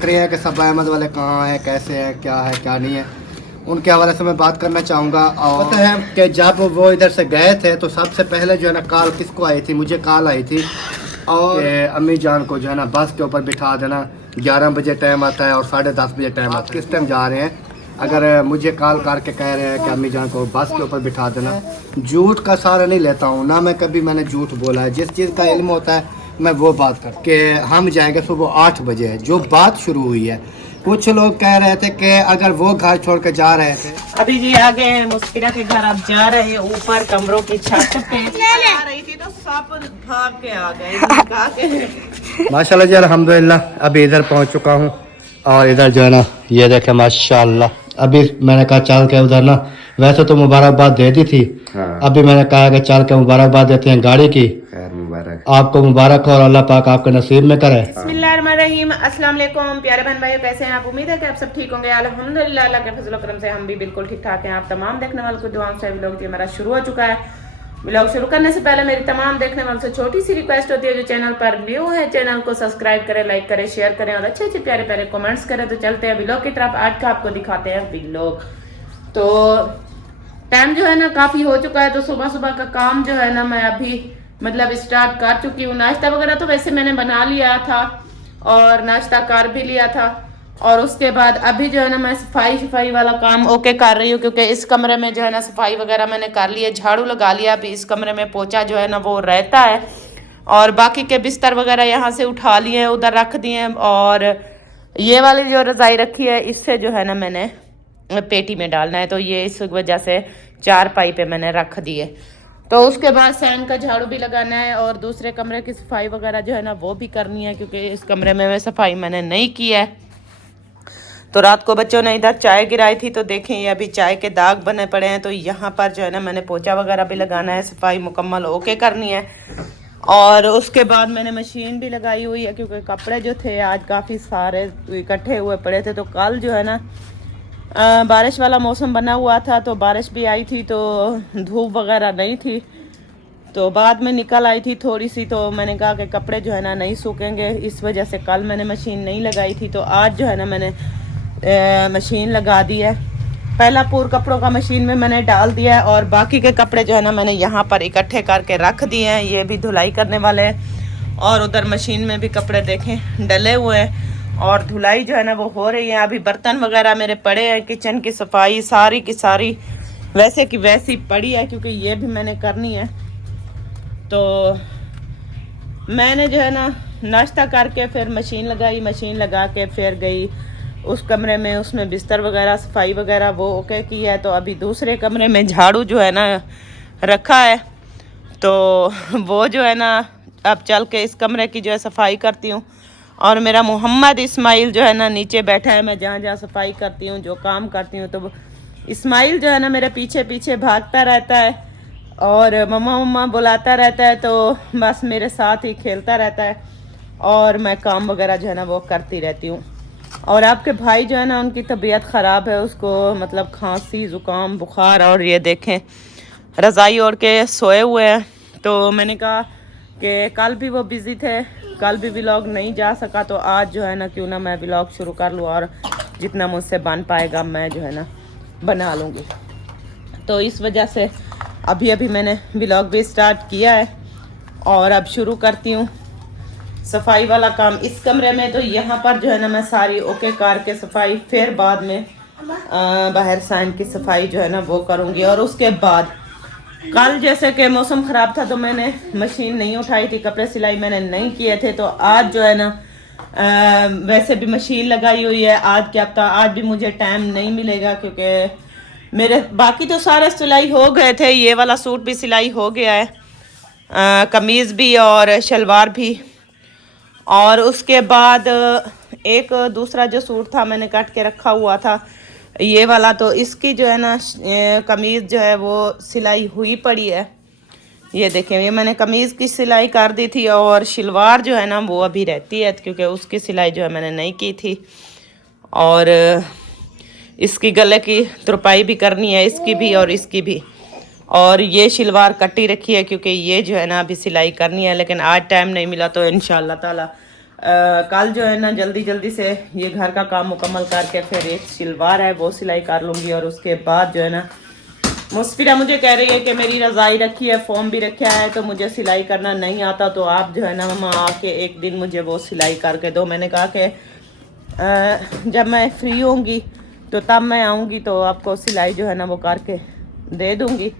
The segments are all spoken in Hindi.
देख रहे हैं कि सब अहमद वाले कहाँ हैं, कैसे हैं, क्या है क्या नहीं है, उनके हवाले से मैं बात करना चाहूँगा। और पता है कि जब वो इधर से गए थे तो सबसे पहले जो है ना कॉल किसको आई थी, मुझे कॉल आई थी और अम्मी जान को जो है ना बस के ऊपर बिठा देना, 11 बजे टाइम आता है और 10:30 बजे टाइम आता है। किस टाइम जा रहे हैं, अगर मुझे कॉल करके कह रहे हैं कि अम्मी जान को बस के ऊपर बिठा देना, झूठ का सहारा नहीं लेता हूँ ना, मैं कभी मैंने झूठ बोला है। जिस चीज़ का इल्म होता है मैं वो बात कर के हम जाएंगे सुबह 8 बजे है जो बात शुरू हुई है। कुछ लोग कह रहे थे कि अगर वो घर छोड़ के जा रहे थे, अभी जी आ गए हैं मुस्किरा के घर, अब जा रहे हैं ऊपर कमरों की छत पे। आ रही थी तो सब भाग के आ गए। माशाल्लाह जी अल्हम्दुलिल्लाह अभी इधर पहुंच चुका हूं और इधर जो है ना ये देखे माशाल्लाह। अभी मैंने कहा चल के उधर ना, वैसे तो मुबारकबाद दे दी थी, अभी मैंने कहा कि चल के मुबारकबाद देते हैं गाड़ी की। मुबारक आपको, मुबारक हो और अल्लाह पाक आपके नसीब में करे। बिस्मिल्लाहिर्रहमानिर्रहीम, अस्सलाम वालेकुम प्यारे बहन भाइयों, कैसे हैं आप? उम्मीद है कि आप सब ठीक होंगे। अल्हम्दुलिल्लाह अल्लाह के फजल करम से हम भी बिल्कुल ठीक ठाक हैं। आप तमाम देखने वालों को दुआओं से व्लॉग हमारा शुरू हो चुका है। व्लॉग शुरू करने से पहले मेरी तमाम देखने वालों से छोटी सी रिक्वेस्ट होती है, जो चैनल पर न्यू है चैनल को सब्सक्राइब करें, लाइक करें, शेयर करें और अच्छे अच्छे प्यारे प्यारे कमेंट्स करें। तो चलते हैं व्लॉग की तरफ। आज का आपको दिखाते हैं व्लॉग। तो टाइम जो है ना काफ़ी हो चुका है, तो सुबह सुबह का काम जो है ना मैं अभी मतलब स्टार्ट कर चुकी हूँ। नाश्ता वगैरह तो वैसे मैंने बना लिया था और नाश्ता कर भी लिया था, और उसके बाद अभी जो है ना मैं सफाई वाला काम ओके कर रही हूँ, क्योंकि इस कमरे में जो है ना सफाई वगैरह मैंने कर ली है, झाड़ू लगा लिया। अभी इस कमरे में पोछा जो है ना वो रहता है, और बाकी के बिस्तर वगैरह यहाँ से उठा लिए हैं, उधर रख दिए हैं। और ये वाली जो रज़ाई रखी है इससे जो है ना मैंने पेटी में डालना है, तो ये इस वजह से 4 पाई पे मैंने रख दिए। तो उसके बाद सैन का झाड़ू भी लगाना है और दूसरे कमरे की सफाई वगैरह जो है ना वो भी करनी है, क्योंकि इस कमरे में सफाई मैंने नहीं की है। तो रात को बच्चों ने इधर चाय गिराई थी, तो देखें ये अभी चाय के दाग बने पड़े हैं। तो यहाँ पर जो है ना मैंने पोछा वगैरह भी लगाना है, सफाई मुकम्मल ओके करनी है। और उसके बाद मैंने मशीन भी लगाई हुई है, क्योंकि कपड़े जो थे आज काफ़ी सारे इकट्ठे हुए पड़े थे। तो कल जो है ना बारिश वाला मौसम बना हुआ था, तो बारिश भी आई थी, तो धूप वगैरह नहीं थी, तो बाद में निकल आई थी थोड़ी सी। तो मैंने कहा कि कपड़े जो है ना नहीं सूखेंगे, इस वजह से कल मैंने मशीन नहीं लगाई थी। तो आज जो है ना मैंने मशीन लगा दी है। पहला पूर कपड़ों का मशीन में मैंने डाल दिया है, और बाकी के कपड़े जो है ना मैंने यहाँ पर इकट्ठे करके रख दिए हैं, ये भी धुलाई करने वाले हैं। और उधर मशीन में भी कपड़े देखें डले हुए हैं, और धुलाई जो है ना वो हो रही है। अभी बर्तन वगैरह मेरे पड़े हैं, किचन की सफाई सारी की सारी वैसे की वैसी पड़ी है, क्योंकि ये भी मैंने करनी है। तो मैंने जो है ना नाश्ता करके फिर मशीन लगाई, मशीन लगा के फिर गई उस कमरे में, उसमें बिस्तर वगैरह सफाई वगैरह वो ओके की है। तो अभी दूसरे कमरे में झाड़ू जो है ना रखा है, तो वो जो है ना अब चल के इस कमरे की जो है सफाई करती हूँ। और मेरा मोहम्मद इस्माइल जो है ना नीचे बैठा है, मैं जहाँ जहाँ सफाई करती हूँ जो काम करती हूँ, तो इस्माइल जो है ना मेरे पीछे पीछे भागता रहता है और मम्मा मम्मा बुलाता रहता है, तो बस मेरे साथ ही खेलता रहता है और मैं काम वगैरह जो है ना वो करती रहती हूँ। और आपके भाई जो है ना उनकी तबीयत ख़राब है, उसको मतलब खांसी ज़ुकाम बुखार, और ये देखें रज़ाई ओढ़ के सोए हुए हैं। तो मैंने कहा कि कल भी वो बिज़ी थे, कल भी व्लॉग नहीं जा सका, तो आज जो है ना क्यों ना मैं व्लॉग शुरू कर लूँ, और जितना मुझसे बन पाएगा मैं जो है ना बना लूँगी। तो इस वजह से अभी अभी मैंने व्लॉग भी स्टार्ट किया है, और अब शुरू करती हूँ सफाई वाला काम इस कमरे में। तो यहाँ पर जो है ना मैं सारी ओके करके सफाई, फिर बाद में बाहर सैन की सफाई जो है ना वो करूँगी। और उसके बाद कल जैसे कि मौसम ख़राब था तो मैंने मशीन नहीं उठाई थी, कपड़े सिलाई मैंने नहीं किए थे। तो आज जो है ना वैसे भी मशीन लगाई हुई है। आज क्या पता आज भी मुझे टाइम नहीं मिलेगा, क्योंकि मेरे बाकी तो सारे सिलाई हो गए थे। ये वाला सूट भी सिलाई हो गया है, कमीज़ भी और शलवार भी। और उसके बाद एक दूसरा जो सूट था मैंने काट के रखा हुआ था ये वाला, तो इसकी जो है ना कमीज़ जो है वो सिलाई हुई पड़ी है। ये देखें, ये मैंने कमीज़ की सिलाई कर दी थी, और शलवार जो है ना वो अभी रहती है, क्योंकि उसकी सिलाई जो है मैंने नहीं की थी। और इसकी गले की तुरपाई भी करनी है, इसकी भी और इसकी भी। और ये शलवार कटी रखी है, क्योंकि ये जो है ना अभी सिलाई करनी है, लेकिन आज टाइम नहीं मिला, तो इंशाल्लाह ताला कल जो है ना जल्दी जल्दी से ये घर का काम मुकम्मल करके फिर एक शलवार है वो सिलाई कर लूँगी। और उसके बाद जो है ना मुस्फिरा मुझे कह रही है कि मेरी रज़ाई रखी है, फॉर्म भी रखा है, तो मुझे सिलाई करना नहीं आता, तो आप जो है ना मम्मा आके एक दिन मुझे वो सिलाई करके दो। मैंने कहा कि जब मैं फ्री होंगी तो तब मैं आऊँगी तो आपको सिलाई जो है ना वो करके दे दूँगी।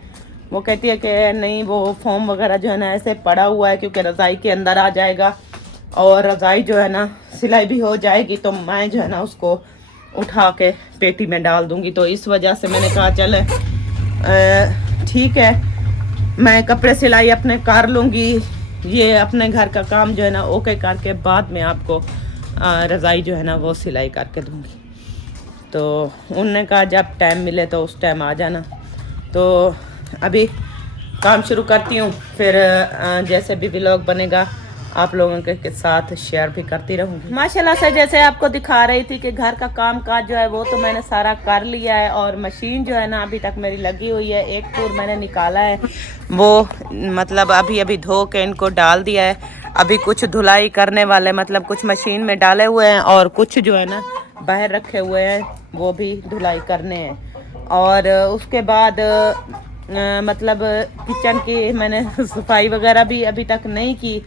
वो कहती है कि नहीं वो फॉर्म वगैरह जो है ना ऐसे पड़ा हुआ है क्योंकि रज़ाई के अंदर आ जाएगा और रज़ाई जो है ना सिलाई भी हो जाएगी तो मैं जो है ना उसको उठा के पेटी में डाल दूँगी। तो इस वजह से मैंने कहा चले ठीक है, मैं कपड़े सिलाई अपने कर लूँगी, ये अपने घर का काम जो है ना ओके करके बाद में आपको रज़ाई जो है ना वो सिलाई करके दूँगी। तो उन्होंने कहा जब टाइम मिले तो उस टाइम आ जाना। तो अभी काम शुरू करती हूँ, फिर जैसे भी व्लॉग बनेगा आप लोगों के साथ शेयर भी करती रहूँगी। माशाल्लाह से जैसे आपको दिखा रही थी कि घर का काम काज जो है वो तो मैंने सारा कर लिया है और मशीन जो है ना अभी तक मेरी लगी हुई है। एक पूर मैंने निकाला है, वो मतलब अभी धो के इनको डाल दिया है। अभी कुछ धुलाई करने वाले मतलब कुछ मशीन में डाले हुए हैं और कुछ जो है ना बाहर रखे हुए हैं वो भी धुलाई करने हैं। और उसके बाद मतलब किचन की मैंने सफाई वगैरह भी अभी तक नहीं की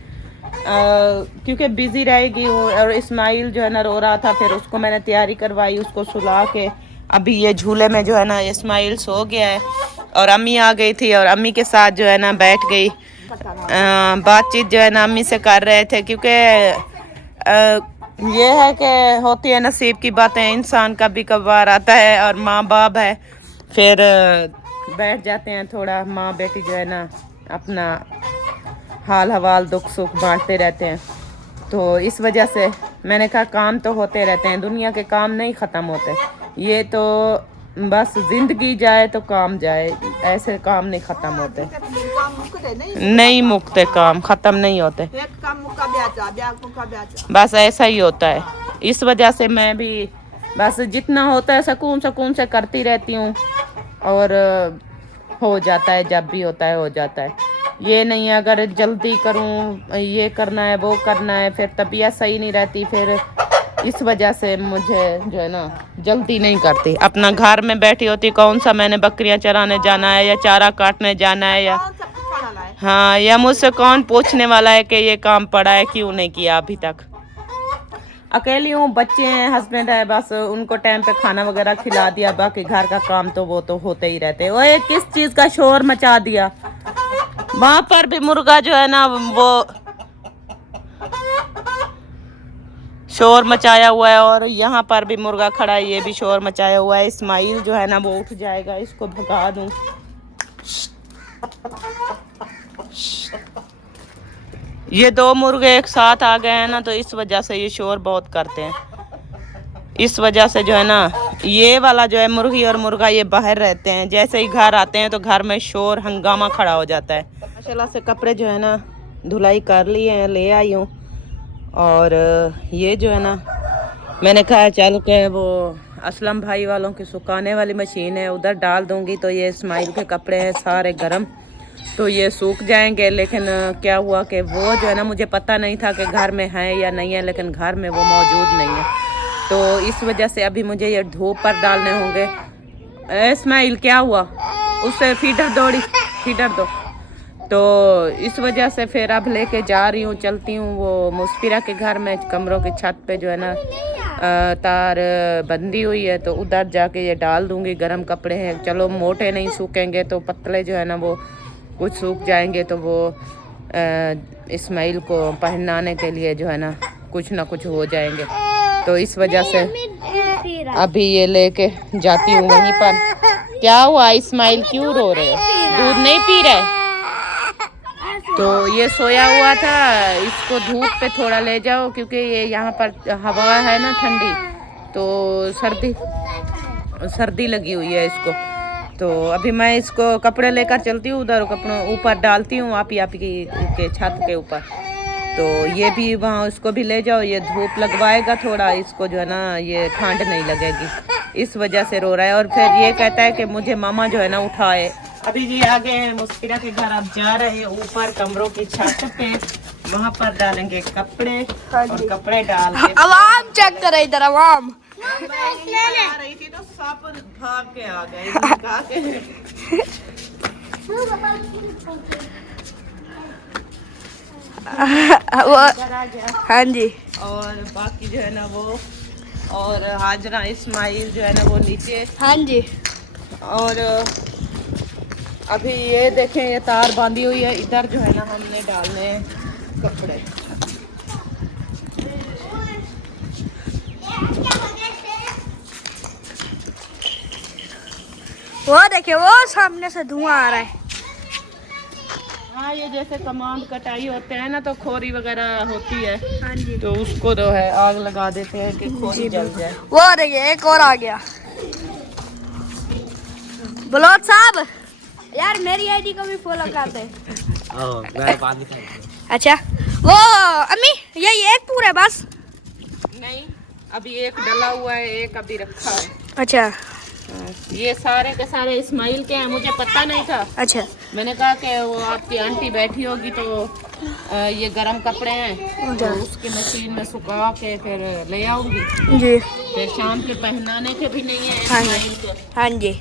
क्योंकि बिज़ी रहेगी और इस्माइल जो है ना रो रहा था, फिर उसको मैंने तैयारी करवाई, उसको सुला के अभी ये झूले में जो है ना इस्माइल सो गया है। और अम्मी आ गई थी और अम्मी के साथ जो है ना बैठ गई, बातचीत जो है ना अम्मी से कर रहे थे क्योंकि ये है कि होती है नसीब की बातें, इंसान का भी कभार आता है और माँ बाप है फिर बैठ जाते हैं थोड़ा, माँ बेटी जो है ना अपना हाल हवाल दुख सुख बांटते रहते हैं। तो इस वजह से मैंने कहा काम तो होते रहते हैं, दुनिया के काम नहीं ख़त्म होते, ये तो बस ज़िंदगी जाए तो काम जाए, ऐसे काम नहीं ख़त्म होते, नहीं मुकते काम ख़त्म नहीं होते, बस ऐसा ही होता है। इस वजह से मैं भी बस जितना होता है सुकून से करती रहती हूँ और हो जाता है, जब भी होता है हो जाता है। ये नहीं है अगर जल्दी करूँ ये करना है वो करना है फिर तबीयत सही नहीं रहती, फिर इस वजह से मुझे जो है ना जल्दी नहीं करती। अपना घर में बैठी होती, कौन सा मैंने बकरियां चराने जाना है या चारा काटने जाना है या हाँ, या मुझसे कौन पूछने वाला है कि ये काम पड़ा है क्यों नहीं किया अभी तक। अकेली हूँ, बच्चे हैं, हस्बैंड है, बस उनको टाइम पे खाना वगैरह खिला दिया, बाकी घर का काम तो वो तो होते ही रहते हैं। ओए किस चीज़ का शोर मचा दिया, वहाँ पर भी मुर्गा जो है ना वो शोर मचाया हुआ है और यहाँ पर भी मुर्गा खड़ा है, ये भी शोर मचाया हुआ है। इस्माइल जो है ना वो उठ जाएगा, इसको भगा दूँ। ये दो मुर्गे एक साथ आ गए हैं ना तो इस वजह से ये शोर बहुत करते हैं। इस वजह से जो है ना ये वाला जो है मुर्गी और मुर्गा ये बाहर रहते हैं, जैसे ही घर आते हैं तो घर में शोर हंगामा खड़ा हो जाता है। माशाल्लाह से कपड़े जो है ना धुलाई कर लिए हैं, ले आई हूँ। और ये जो है ना मैंने कहा चल के वो असलम भाई वालों की सुखाने वाली मशीन है उधर डाल दूँगी, तो ये इस्माइल के कपड़े हैं सारे गर्म तो ये सूख जाएंगे। लेकिन क्या हुआ कि वो जो है ना मुझे पता नहीं था कि घर में है या नहीं है, लेकिन घर में वो मौजूद नहीं है, तो इस वजह से अभी मुझे ये धूप पर डालने होंगे। इस्माइल क्या हुआ, उससे फीडर दौड़ी, फीडर दो। तो इस वजह से फिर अब लेके जा रही हूँ, चलती हूँ वो मुस्फिरा के घर में, कमरों की छत पे जो है ना तार बंदी हुई है तो उधर जाके ये डाल दूँगी। गर्म कपड़े हैं, चलो मोटे नहीं सूखेंगे तो पतले जो है ना वो कुछ सूख जाएंगे, तो वो इस्माइल को पहनाने के लिए जो है ना कुछ ना कुछ हो जाएंगे। तो इस वजह से अभी ये लेके जाती हूँ वहीं पर। क्या हुआ इस्माइल, क्यों रो रहे हो, दूध नहीं पी रहे? तो ये सोया हुआ था, इसको धूप पे थोड़ा ले जाओ क्योंकि ये यहाँ पर हवा है ना ठंडी, तो सर्दी लगी हुई है इसको। तो अभी मैं इसको कपड़े लेकर चलती हूँ उधर, कपड़ों ऊपर डालती हूँ आप की के छत के ऊपर। तो ये भी वहाँ उसको भी ले जाओ, ये धूप लगवाएगा थोड़ा, इसको जो है ना ये ठंड नहीं लगेगी, इस वजह से रो रहा है। और फिर ये कहता है कि मुझे मामा जो है ना उठाए। अभी जी आ गए हैं मुस्फिरा के घर, अब जा रहे हैं ऊपर कमरों की छत पे। वहाँ पर डालेंगे कपड़े हाँ और जी। कपड़े डाल के आवाम चेक करे इधर आवाम। आ रही थी तो सब भाग के आ गए कहा के वो हाँ जी। और बाकी जो है ना वो और हाजरा इस्माइल जो है ना वो नीचे। हाँ जी। और अभी ये देखें ये तार बांधी हुई है, इधर जो है ना हमने डालने हैं कपड़े। वो देखिए वो सामने से धुआं आ रहा है। हाँ ये जैसे कमांड कटाई होते हैं ना तो खोरी वगैरह होती है हाँ जी। तो उसको जो है आग लगा देते हैं कि खोरी जल जाए। वो देखिए एक और आ गया। बलोच साहब यार मेरी आईडी को भी फॉलो कर दे। अच्छा वो अम्मी यही एक पूरा बस। नहीं अभी एक डला हुआ है, एक अभी रखा है। अच्छा ये सारे के सारे इस्माइल के हैं, मुझे पता नहीं था। अच्छा मैंने कहा कि वो आपकी आंटी बैठी होगी तो ये गरम कपड़े हैं तो उसकी मशीन में सुखा के फिर ले आऊंगी। जी फिर शाम के पहनाने के भी नहीं है हाँ इस्माइल के। हाँ जी।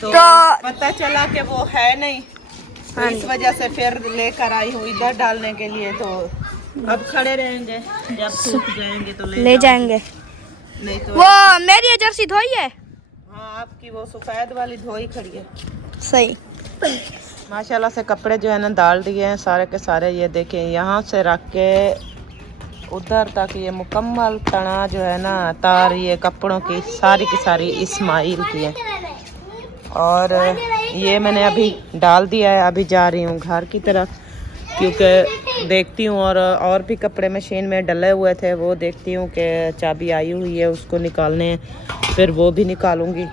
तो तो- पता चला कि वो है नहीं तो हाँ इस वजह से फिर लेकर आई हूँ इधर डालने के लिए। तो अब खड़े रहेंगे, जब सूख जाएंगे तो ले जाएंगे। नहीं तो वो मेरी जर्सी धोई है। हाँ आपकी वो सफेद वाली धोई खड़ी है। सही। माशाल्लाह से कपड़े जो है ना डाल दिए हैं सारे के सारे। ये देखें यहाँ से रख के उधर तक ये मुकम्मल तना जो है ना तार ये कपड़ों की सारी इस्माइल की है। और ये मैंने अभी डाल दिया है। अभी जा रही हूँ घर की तरफ क्योंकि देखती हूँ और भी कपड़े मशीन में डले हुए थे वो देखती हूँ कि चाबी आई हुई है उसको निकालने, फिर वो भी निकालूंगी।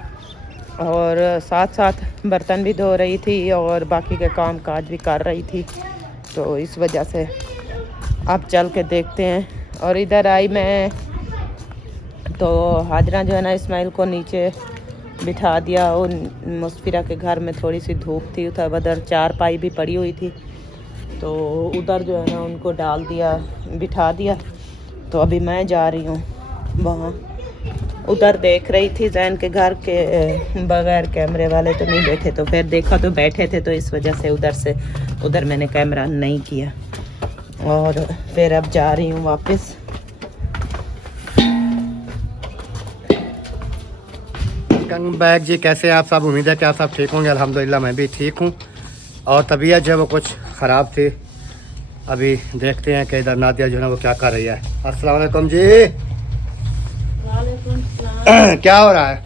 और साथ साथ बर्तन भी धो रही थी और बाकी के काम काज भी कर रही थी तो इस वजह से अब चल के देखते हैं। और इधर आई मैं तो हाजरा जो है ना इस्माइल को नीचे बिठा दिया। और मुस्फिरा के घर में थोड़ी सी धूप थी तो उधर चारपाई भी पड़ी हुई थी तो उधर जो है ना उनको डाल दिया बिठा दिया। तो अभी मैं जा रही हूँ वहाँ। उधर देख रही थी जैन के घर के बगैर कैमरे वाले तो नहीं बैठे तो फिर देखा तो बैठे थे तो इस वजह से उधर मैंने कैमरा नहीं किया। और फिर अब जा रही हूँ वापस। वेलकम बैक जी, कैसे हैं आप सब? उम्मीद है कि आप सब ठीक होंगे। अल्हम्दुलिल्लाह मैं भी ठीक हूँ। और तबीयत जो है वो कुछ ख़राब थी। अभी देखते हैं कि इधर नादिया जो है ना वो क्या कर रही है। अस्सलाम वालेकुम जी। वालेकुम सलाम। क्या हो रहा है?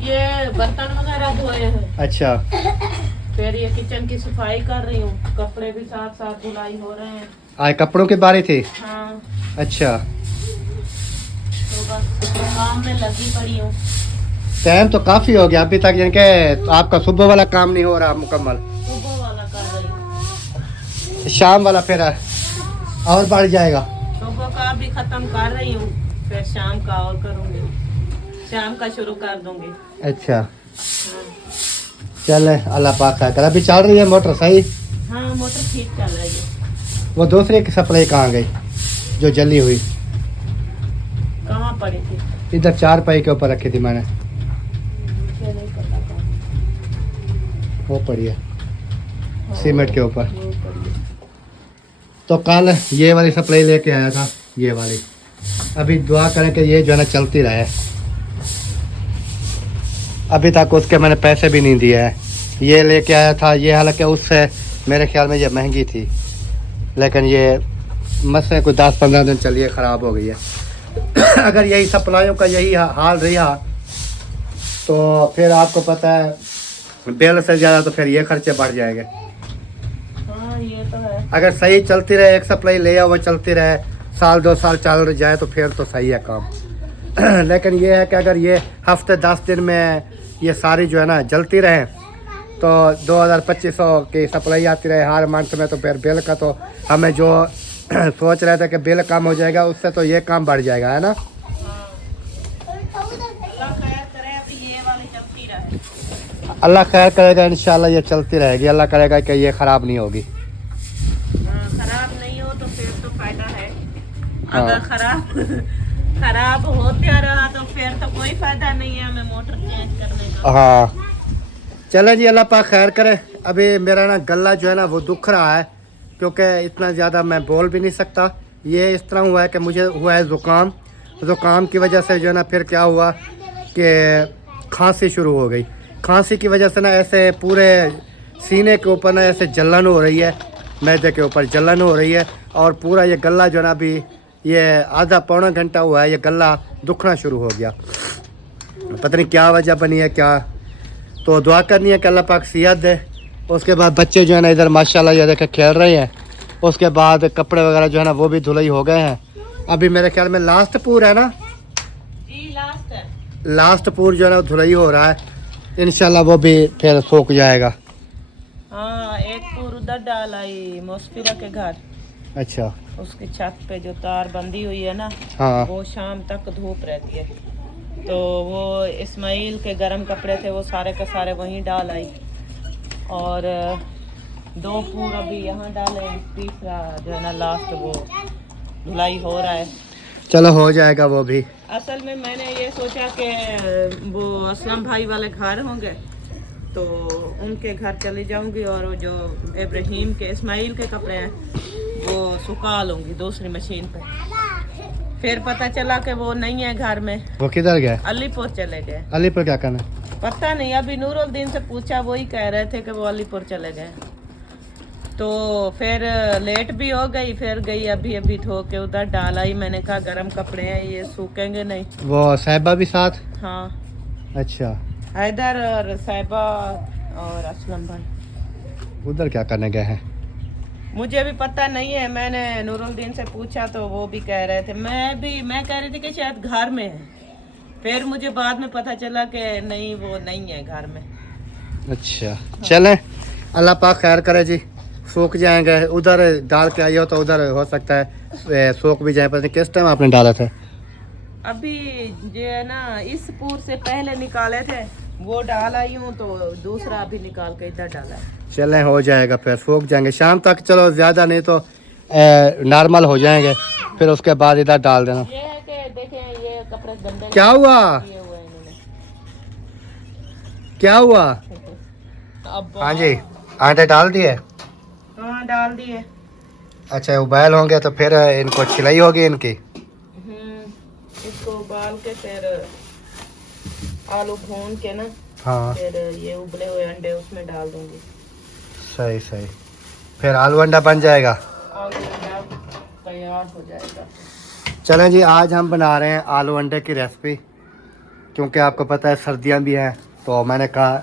ये बर्तन वगैरह धोए हैं, अच्छा फिर ये किचन की सफाई कर रही हूँ। कपड़े भी साथ साथ धुलाई हो रहे हैं। आज कपड़ों की बारी थी। हाँ अच्छा तो बस काम में लगी पड़ी हूँ। टाइम तो काफ़ी हो गया अभी तक, यानी कि आपका सुबह वाला काम नहीं हो रहा मुकम्मल। सुबह वाला कर रही हूँ, शाम वाला फिर और बढ़ जाएगा। सुबह का भी खत्म कर रही हूँ, फिर शाम का और करूँगी, शाम का शुरू कर दूँगी। अच्छा हाँ चले, अल्लाह पाक खैर करे। अभी चल रही है मोटर सही? हाँ मोटर ठीक चल रही है। वो दूसरे की सप्लाई कहाँ गई जो जली हुई? कहाँ पड़ी थी? इधर चारपाई के ऊपर रखी थी मैंने, मुझे नहीं पता कहाँ। वो पड़ी है सीमेंट के ऊपर। वो पड़ी है। तो कल ये वाली सप्लाई लेके आया था, ये वाली। अभी दुआ करें कि ये जो है ना चलती रहे। अभी तक उसके मैंने पैसे भी नहीं दिए हैं। ये लेके आया था ये, हालांकि उससे मेरे ख्याल में ये महंगी थी, लेकिन ये मसले कोई 10-15 दिन चलिए ख़राब हो गई है। अगर यही सप्लाइयों का यही हाल रहा तो फिर आपको पता है बिल से ज़्यादा तो फिर ये खर्चे बढ़ जाएंगे। हाँ ये तो है। अगर सही चलती रहे, एक सप्लाई ले आओ वो चलती रहे, 1-2 साल चल जाए तो फिर तो सही है काम। लेकिन ये है कि अगर ये हफ्ते 10 दिन में ये सारी जो है ना जलती रहे तो 2000-2500 की सप्लाई आती रहे हर मंथ में, तो फिर बिल का तो हमें जो सोच रहे थे कि बिल कम हो जाएगा उससे तो ये काम बढ़ जाएगा, है ना। अल्लाह खैर करे, अभी ये वाली चलती रहे। अल्लाह खैर करेगा, इंशाल्लाह ये चलती रहेगी। अल्लाह करेगा कि ये ख़राब नहीं होगी। हाँ, खराब नहीं अगर खराब होते रहा तो फिर तो कोई फायदा नहीं है हमें मोटर चेंज करने का। हाँ चले जी, अल्लाह पाक खैर करे। अभी मेरा ना गला जो है ना वो दुख रहा है, क्योंकि इतना ज़्यादा मैं बोल भी नहीं सकता। ये इस तरह हुआ है कि मुझे हुआ है ज़ुकाम। ज़ुकाम की वजह से जो है ना फिर क्या हुआ कि खांसी शुरू हो गई। खांसी की वजह से ना ऐसे पूरे सीने के ऊपर ना ऐसे जलन हो रही है, मैदे के ऊपर जलन हो रही है, और पूरा ये गला जो है ना अभी ये आधा पौना घंटा हुआ है ये गला दुखना शुरू हो गया। पता नहीं क्या वजह बनी है क्या। तो दुआ करनी है कि अल्लाह पाक सेहत दे। उसके बाद बच्चे जो है ना इधर माशाल्लाह ये देखे खेल रहे हैं। उसके बाद कपड़े वगैरह जो है ना वो भी धुलाई हो गए हैं। अभी मेरे ख्याल में लास्ट पूर है ना जी, लास्ट है। लास्ट पूर जो है ना धुलाई हो रहा है, इंशाल्लाह वो भी फिर सूख जाएगा। हाँ, एक पूर उधर डाल आई मौसफिरा के घर। अच्छा उसकी छत पे जो तार बंधी हुई है ना, हाँ वो शाम तक धूप रहती है। तो वो इस्माइल के गर्म कपड़े थे वो सारे के सारे वहीं डाल आई, और 2 पूर अभी यहाँ डाले, तीसरा जो है ना लास्ट वो धुलाई हो रहा है। चलो हो जाएगा वो भी। असल में मैंने ये सोचा कि वो असलम भाई वाले घर होंगे तो उनके घर चली जाऊंगी, और वो जो इब्राहिम के इस्माइल के कपड़े हैं वो सुखा लूँगी दूसरी मशीन पे। फिर पता चला कि वो नहीं है घर में, वो किधर गए? अलीपुर चले गए। अलीपुर क्या करना? पता नहीं, अभी नूरुद्दीन से पूछा, वही कह रहे थे कि वो अलीपुर चले गए। तो फिर लेट भी हो गई, फिर गई अभी धो के उधर डाल आई। मैंने कहा गर्म कपड़े हैं ये सूखेंगे नहीं। वो साहिबा भी साथ? हाँ, अच्छा, हैदर और साहिबा और असलम भाई। उधर क्या करने गए हैं? मुझे भी पता नहीं है, मैंने नूरुद्दीन से पूछा तो वो भी कह रहे थे, मैं कह रही थी कि शायद घर में है। फिर मुझे बाद में पता चला कि नहीं, वो नहीं है घर में। अच्छा चलें, अल्लाह पाक खैर करे जी। सूख जाएंगे, उधर डाल के आई हो तो उधर हो सकता है सूख भी जाए। पता नहीं किस टाइम आपने डाला था? अभी जो है ना इस पूर से पहले निकाले थे वो डाल आई हूँ, तो दूसरा अभी निकाल के इधर डाला है। चलें हो जाएगा, फिर सूख जाएंगे शाम तक। चलो ज़्यादा नहीं तो नॉर्मल हो जाएंगे, फिर उसके बाद इधर डाल देना। ये है कि देखें ये कपड़े गंदे क्या हुआ? किए हुए हैं इन्होंने। क्या हुआ? अब हाँ जी, आटे डाल दिए? हाँ, डाल दिए। अच्छा, उबाल होंगे तो फिर इनको छिलाई होगी इनकी। इसको उबाल के फिर आलू भून के ना, हाँ फिर ये उबले हुए अंडे उसमें डाल दूंगी। सही सही, फिर आलू अंडा बन जाएगा। आलू अंडा तैयार हो जाएगा। चलें जी, आज हम बना रहे हैं आलू अंडे की रेसिपी, क्योंकि आपको पता है सर्दियां भी हैं। तो मैंने कहा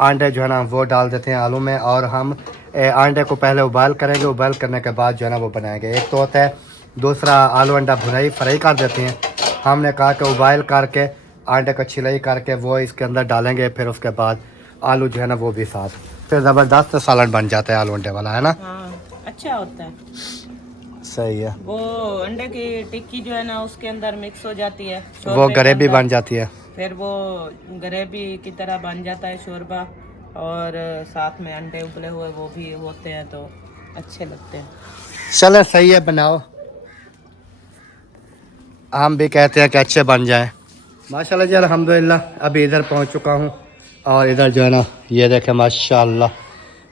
अंडे जो है ना वो डाल देते हैं आलू में, और हम अंडे को पहले उबाल करेंगे। उबाल करने के बाद जो है ना वो बनाएंगे। एक तो होता है, दूसरा आलू अंडा फ्राई कर देते हैं। हमने कहा कि उबाल करके अंडे को छिलाई करके वो इसके अंदर डालेंगे, फिर उसके बाद आलू जो है ना वो भी साथ, फिर ज़बरदस्त सालन बन जाता है आलू अंडे वाला, है ना? हाँ, अच्छा होता है। सही है। वो अंडे की टिक्की जो है ना उसके अंदर मिक्स हो जाती है, वो ग्रेवी बन जाती है, फिर वो ग्रेवी की तरह बन जाता है शोरबा, और साथ में अंडे उबले हुए वो भी होते हैं तो अच्छे लगते हैं। चलो सही है, बनाओ। हम भी कहते हैं कि अच्छे बन जाएं। माशाल्लाह जी, अल्हम्दुलिल्लाह। अभी इधर पहुंच चुका हूं, और इधर जो है ना ये देखें माशाल्लाह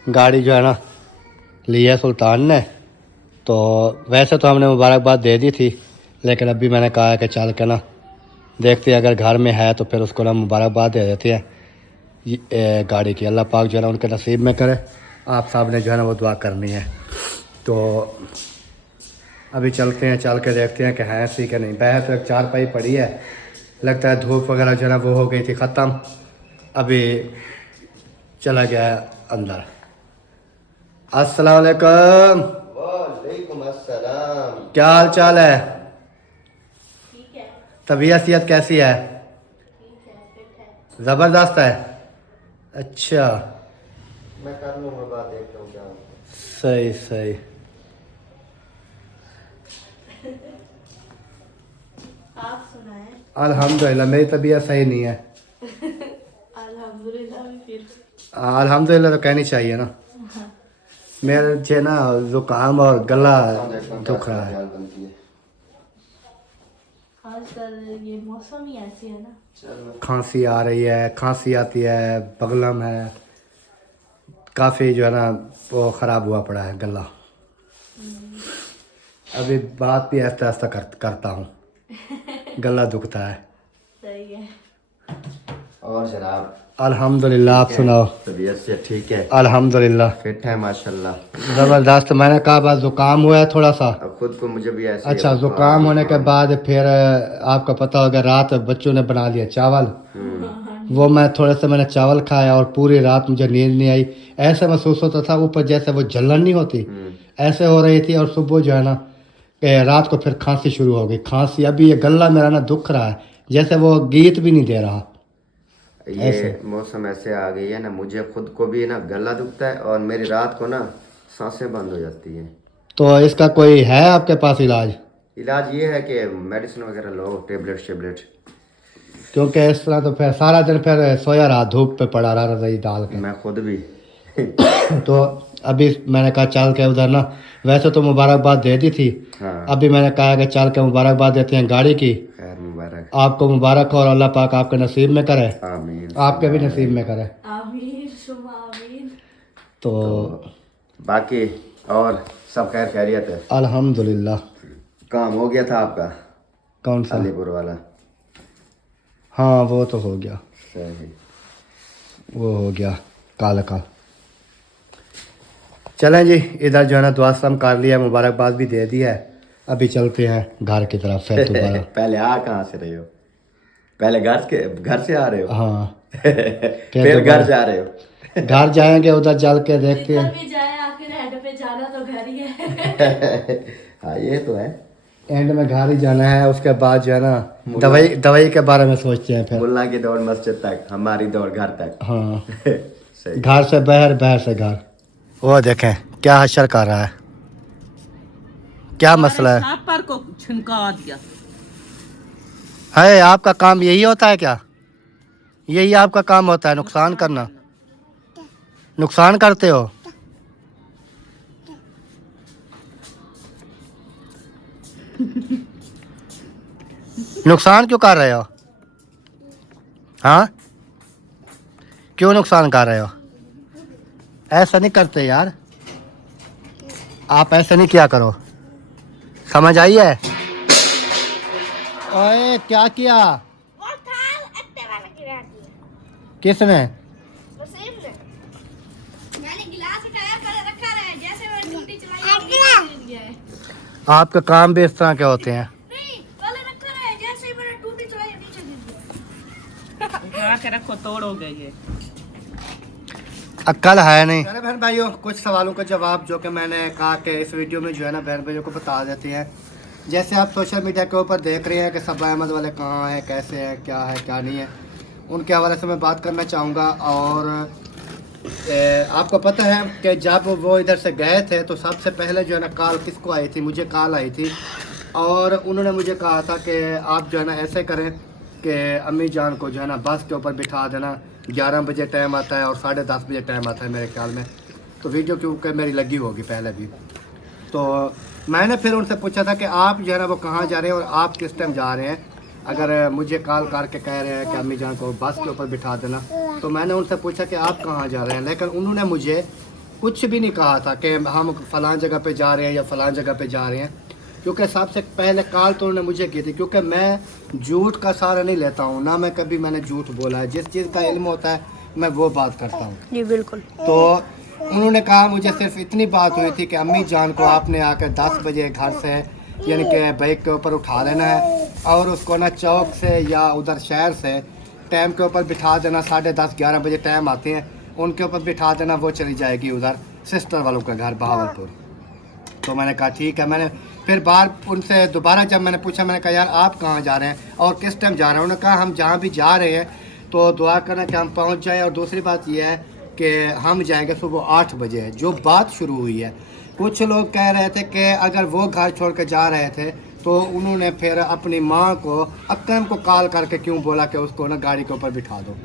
गाड़ी जो है ना ली है सुल्तान ने। तो वैसे तो हमने मुबारकबाद दे दी थी, लेकिन अभी मैंने कहा है कि चल के ना देखते हैं, अगर घर में है तो फिर उसको ना मुबारकबाद दे देते हैं गाड़ी की। अल्लाह पाक जो है ना उनके नसीब में करे। आप साहब ने जो है ना वो दुआ करनी है। तो अभी चलते हैं, चल के देखते हैं कि है सी कि नहीं। बहस तो एक 4 पाई पड़ी है, लगता है धूप वगैरह जो है ना वो हो गई थी ख़त्म। अभी चला गया है अंदर। अस्सलाम वालेकुम। वालेकुम अस्सलाम। क्या हाल चाल है? ठीक है। तबीयत सेहत कैसी है? ज़बरदस्त है। अच्छा, मैं कर लूँगा बात, देख लूँ क्या। सही सही। आप सुनाएं। अल्हम्दुलिल्लाह, मेरी तबीयत सही नहीं है। अल्हम्दुलिल्लाह भी फिर अल्हम्दुलिल्लाह तो कहनी चाहिए ना। मेरे जो ना ज़ुकाम और गला दुख रहा है। आजकल ये मौसम ही ऐसी है ना। खांसी आ रही है, खांसी आती है, बगलम है, काफ़ी जो है ना वो ख़राब हुआ पड़ा है गला। अभी बात भी ऐसा ऐसा करता हूँ, गला दुखता है। सही है। और जनाब अल्हम्दुलिल्लाह, आप सुनाओ। तबीयत से ठीक है? अल्हम्दुलिल्लाह फिट है माशाल्लाह। ज़बरदस्त। मैंने कहा बस ज़ुकाम हुआ है थोड़ा सा। अब खुद को मुझे भी ऐसे ही अच्छा, बुखार, ज़ुकाम होने के जुकाम। बाद फिर आपको पता होगा रात बच्चों ने बना लिया चावल, वो मैं थोड़े से मैंने चावल खाया और पूरी रात मुझे नींद नहीं आई। ऐसा महसूस होता था ऊपर जैसे वो जलन नहीं होती, ऐसे हो रही थी। और सुबह जो है ना रात को फिर खांसी शुरू हो गई। खांसी अभी ये गला मेरा ना दुख रहा है, जैसे वो गीत भी नहीं दे रहा। ये मौसम ऐसे आ गई है ना, मुझे खुद को भी ना गला दुखता है और मेरी रात को ना सांसें बंद हो जाती हैं। तो इसका कोई है आपके पास इलाज? इलाज ये है कि मेडिसिन वगैरह लो, टेबलेट। क्योंकि इस तरह तो फिर सारा दिन फिर सोया रहा, धूप पे पड़ा रहा रजाई डाल के। मैं खुद भी तो अभी मैंने कहा चल के उधर ना, वैसे तो मुबारकबाद दे दी थी, हाँ। अभी मैंने कहा कि चल के मुबारकबाद देते हैं गाड़ी की। खैर मुबारक। आपको मुबारक हो और अल्लाह पाक आपके नसीब में करे, आमीन। आपके भी नसीब में करे। आमीन शुमा आमीन। तो बाकी और सब खैर खैरियत है? अल्हम्दुलिल्लाह। काम हो गया था आपका कौन सा? अलीपुर वाला? हाँ वो तो हो गया, सही। वो हो गया काल का। चलें जी, इधर जो है ना दुआ सलाम कर लिया, मुबारकबाद भी दे दी है। अभी चलते हैं घर की तरफ फिर दोबारा। पहले आ कहाँ से रहे हो? पहले घर से आ रहे हो? हाँ फिर घर जा रहे हो? घर जाएंगे, उधर चल के देखते हैं। भी जाए आखिर हेड पे जाना तो घर ही है। हाँ ये तो है, एंड में घर ही जाना है। उसके बाद जो है ना दवाई के बारे में सोचते हैं फिर। मुल्ला की दौड़ मस्जिद तक, हमारी दौड़ घर तक। हाँ सही। घर से बाहर, बाहर से घर। वो देखें क्या हशर कर रहा है, क्या मसला है? पर को छिनका दिया। है आपका काम यही होता है क्या? यही आपका काम होता है, नुकसान करना? नुकसान करते हो? नुकसान क्यों कर रहे हो? हाँ क्यों नुकसान कर रहे हो? ऐसा नहीं करते यार, आप ऐसे नहीं किया करो, समझ आई है? ओए क्या किया? वो थाल एक्टिवा में गिरा दिया। किसने? वसीम ने। मैंने गिलास उठाया कर रखा रहा है, जैसे मैंने टूटी चलाई गिर गया है। आपके काम भी इस तरह के होते हैं। नहीं, पहले रखा रहा है, जैसे ही मैंने टूटी चलाई नीचे गिर गया। उठा के रखो, तोड़ोगे ये। अक्ल है नहीं। मेरे बहन भाइयों, कुछ सवालों का जवाब जो कि मैंने कहा कि इस वीडियो में जो है ना बहन भाइयों को बता देते हैं। जैसे आप सोशल मीडिया के ऊपर देख रहे हैं कि सबा अहमद वाले कहाँ हैं, कैसे हैं, क्या नहीं है, उनके हवाले से मैं बात करना चाहूँगा। और आपको पता है कि जब वो इधर से गए थे तो सबसे पहले जो है ना कॉल किसको आई थी? मुझे कॉल आई थी और उन्होंने मुझे कहा था कि आप जो है ना ऐसे करें कि अम्मी जान को जो है ना बस के ऊपर बिठा देना। 11 बजे टाइम आता है और 10:30 बजे टाइम आता है मेरे ख्याल में। तो वीडियो क्योंकि मेरी लगी होगी पहले भी। तो मैंने फिर उनसे पूछा था कि आप जो है ना वो कहाँ जा रहे हैं और आप किस टाइम जा रहे हैं। अगर मुझे कॉल करके कह रहे हैं कि अम्मी जान को बस के ऊपर बिठा देना, तो मैंने उनसे पूछा कि आप कहाँ जा रहे हैं। लेकिन उन्होंने मुझे कुछ भी नहीं कहा था कि हम फ़लाँ जगह पे जा रहे हैं या फ़लाँ जगह पे जा रहे हैं। क्योंकि सबसे पहले कॉल तो उन्होंने मुझे की थी, क्योंकि मैं झूठ का सहारा नहीं लेता हूँ, ना मैं कभी मैंने झूठ बोला है। जिस चीज़ का इल्म होता है मैं वो बात करता हूँ। जी बिल्कुल। तो उन्होंने कहा, मुझे सिर्फ इतनी बात हुई थी कि अम्मी जान को आपने आकर 10 बजे घर से यानी कि बाइक के ऊपर उठा लेना है और उसको ना चौक से या उधर शहर से टाइम के ऊपर बिठा देना। 10:30-11 बजे टाइम आते हैं, उनके ऊपर बिठा देना, वो चली जाएगी उधर सिस्टर वालों का घर बहावलपुर। तो मैंने कहा ठीक है। मैंने फिर बार उनसे दोबारा जब मैंने पूछा, मैंने कहा यार आप कहाँ जा रहे हैं और किस टाइम जा रहे हैं? उन्होंने कहा हम जहाँ भी जा रहे हैं तो दुआ करना कि हम पहुँच जाएँ। और दूसरी बात यह है कि हम जाएंगे सुबह 8 बजे। जो बात शुरू हुई है, कुछ लोग कह रहे थे कि अगर वो घर छोड़ के जा रहे थे तो उन्होंने फिर अपनी माँ को, अक्रम को कॉल करके क्यों बोला कि उसको ना गाड़ी के ऊपर बिठा दो।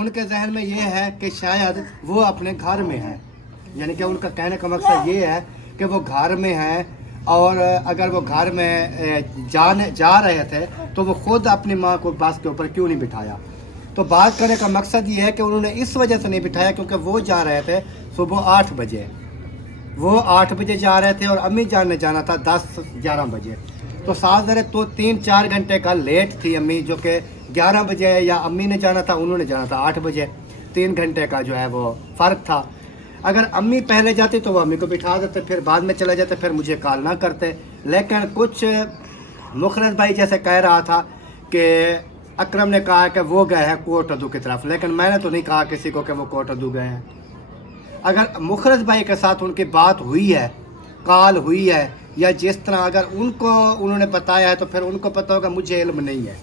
उनके जहन में ये है कि शायद वो अपने घर में है, यानी कि उनका कहने का मकसद ये है कि वो घर में है और अगर वो घर में जा रहे थे तो वो खुद अपनी माँ को बस के ऊपर क्यों नहीं बिठाया। तो बात करने का मकसद ये है कि उन्होंने इस वजह से नहीं बिठाया क्योंकि वो जा रहे थे सुबह 8 बजे, वो 8 बजे जा रहे थे और अम्मी जान ने जाना था 10-11 बजे। तो सास दरे तो 3-4 घंटे का लेट थी अम्मी, जो कि 11 बजे या अम्मी ने जाना था, उन्होंने जाना था 8 बजे। 3 घंटे का जो है वो फ़र्क था। अगर अम्मी पहले जाती तो वो अम्मी को बिठा देते, फिर बाद में चले जाते, फिर मुझे कॉल ना करते। लेकिन कुछ मुखलिस भाई जैसे कह रहा था कि अकरम ने कहा कि वो गए हैं कोटअदू की तरफ, लेकिन मैंने तो नहीं कहा किसी को कि वो कोटअदू गए हैं। अगर मुखलिस भाई के साथ उनकी बात हुई है, कॉल हुई है, या जिस तरह अगर उनको उन्होंने बताया है तो फिर उनको पता होगा, मुझे इल्म नहीं है।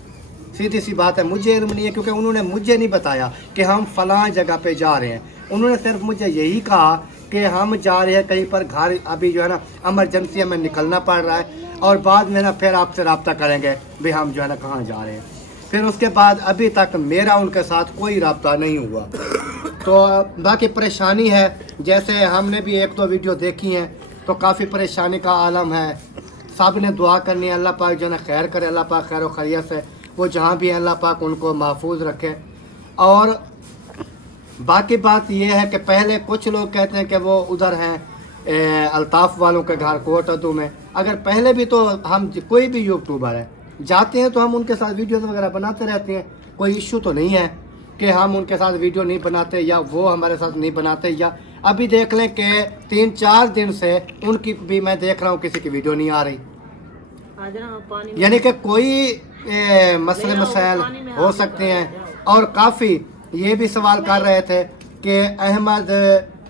सीधी सी बात है, मुझे इल्म नहीं है क्योंकि उन्होंने मुझे नहीं बताया कि हम फ़लाँ जगह पे जा रहे हैं। उन्होंने सिर्फ मुझे यही कहा कि हम जा रहे हैं कहीं पर, घर अभी जो है ना एमरजेंसी में निकलना पड़ रहा है, और बाद में ना फिर आपसे रब्ता करेंगे भी हम जो है ना कहाँ जा रहे हैं। फिर उसके बाद अभी तक मेरा उनके साथ कोई रब्ता नहीं हुआ। तो बाकी परेशानी है, जैसे हमने भी 1-2 वीडियो देखी हैं तो काफ़ी परेशानी का आलम है। सब ने दुआ करनी है, अल्लाह पाक जो है खैर करे, अल्लाह पाक खैर व खैरियत से वो जहाँ भी हैं अल्लाह पाक उनको महफूज रखे। और बाकी बात ये है कि पहले कुछ लोग कहते हैं कि वो उधर हैं अल्ताफ़ वालों के घर कोटअदू में। अगर पहले भी तो हम कोई भी यूट्यूबर है जाते हैं तो हम उनके साथ वीडियोस वगैरह बनाते रहते हैं, कोई इशू तो नहीं है कि हम उनके साथ वीडियो नहीं बनाते या वो हमारे साथ नहीं बनाते। या अभी देख लें कि 3-4 दिन से उनकी भी मैं देख रहा हूँ किसी की वीडियो नहीं आ रही। यानी कि कोई मसले मसाइल हो सकते हैं। और काफ़ी ये भी सवाल कर रहे थे कि अहमद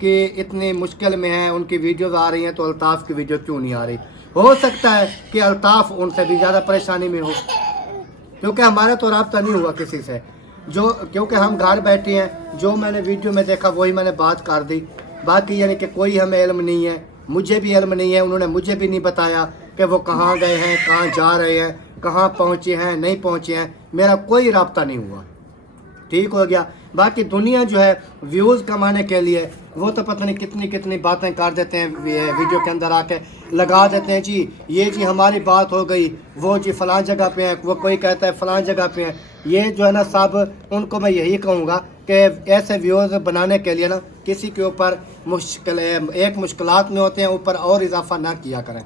की इतनी मुश्किल में है, उनकी वीडियोस आ रही हैं तो अल्ताफ़ की वीडियो क्यों नहीं आ रही। हो सकता है कि अल्ताफ़ उनसे भी ज़्यादा परेशानी में हो, क्योंकि हमारा तो रब्ता नहीं हुआ किसी से, क्योंकि हम घर बैठे हैं, जो मैंने वीडियो में देखा वही मैंने बात कर दी। बाकी यानी कि कोई हमें इल्म नहीं है, मुझे भी इल्म नहीं है, उन्होंने मुझे भी नहीं बताया कि वो कहाँ गए हैं, कहाँ जा रहे हैं, कहाँ पहुँचे हैं, नहीं पहुँचे हैं। मेरा कोई रब्ता नहीं हुआ, ठीक हो गया। बाकी दुनिया जो है व्यूज़ कमाने के लिए वो तो पता नहीं कितनी कितनी बातें कर देते हैं, वीडियो के अंदर आके लगा देते हैं, जी ये जी हमारी बात हो गई, वो जी फ़लाँ जगह पे है, वो कोई कहता है फ़लाँ जगह पे है। ये जो है ना सब उनको मैं यही कहूँगा कि ऐसे व्यूज़ बनाने के लिए ना किसी के ऊपर मुश्किलात में होते हैं ऊपर और इजाफा ना किया करें।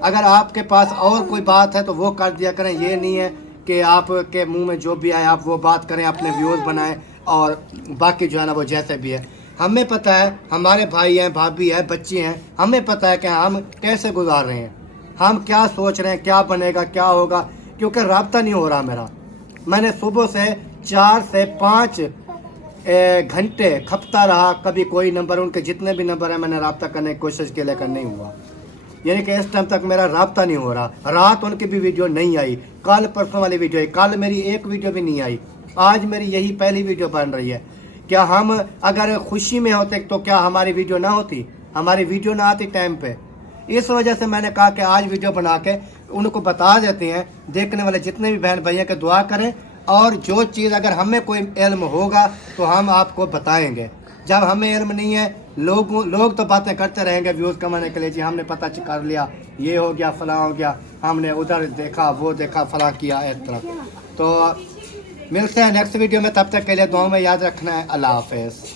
अगर आपके पास और कोई बात है तो वो कर दिया करें, ये नहीं है कि आपके मुंह में जो भी आए आप वो बात करें, अपने व्यूज़ बनाएं। और बाकी जो है ना वो जैसे भी है, हमें पता है, हमारे भाई हैं, भाभी हैं, बच्चे हैं, हमें पता है कि हम कैसे गुजार रहे हैं, हम क्या सोच रहे हैं, क्या बनेगा, क्या होगा, क्योंकि रब्ता नहीं हो रहा मेरा। मैंने सुबह से 4 से 5 घंटे खपता रहा, कभी कोई नंबर, उनके जितने भी नंबर है मैंने रब्ता करने की कोशिश की लेकिन नहीं हुआ। यानी कि इस टाइम तक मेरा रब्ता नहीं हो रहा। रात उनकी भी वीडियो नहीं आई, कल परसों वाली वीडियो आई, कल मेरी एक वीडियो भी नहीं आई, आज मेरी यही पहली वीडियो बन रही है। क्या हम अगर खुशी में होते तो क्या हमारी वीडियो ना होती, हमारी वीडियो ना आती टाइम पे। इस वजह से मैंने कहा कि आज वीडियो बना के उनको बता देते हैं, देखने वाले जितने भी बहन भैया के दुआ करें, और जो चीज़ अगर हमें कोई इल्म होगा तो हम आपको बताएंगे। जब हमें इल्म नहीं है, लोग तो बातें करते रहेंगे व्यूज़ कमाने के लिए, जी हमने पता कर लिया, ये हो गया, फ़लाँ हो गया, हमने उधर देखा, वो देखा, फ़लाँ किया, इस तरह। तो मिलते हैं नेक्स्ट वीडियो में, तब तक के लिए दुआ में याद रखना है। अल्लाह हाफ़िज़।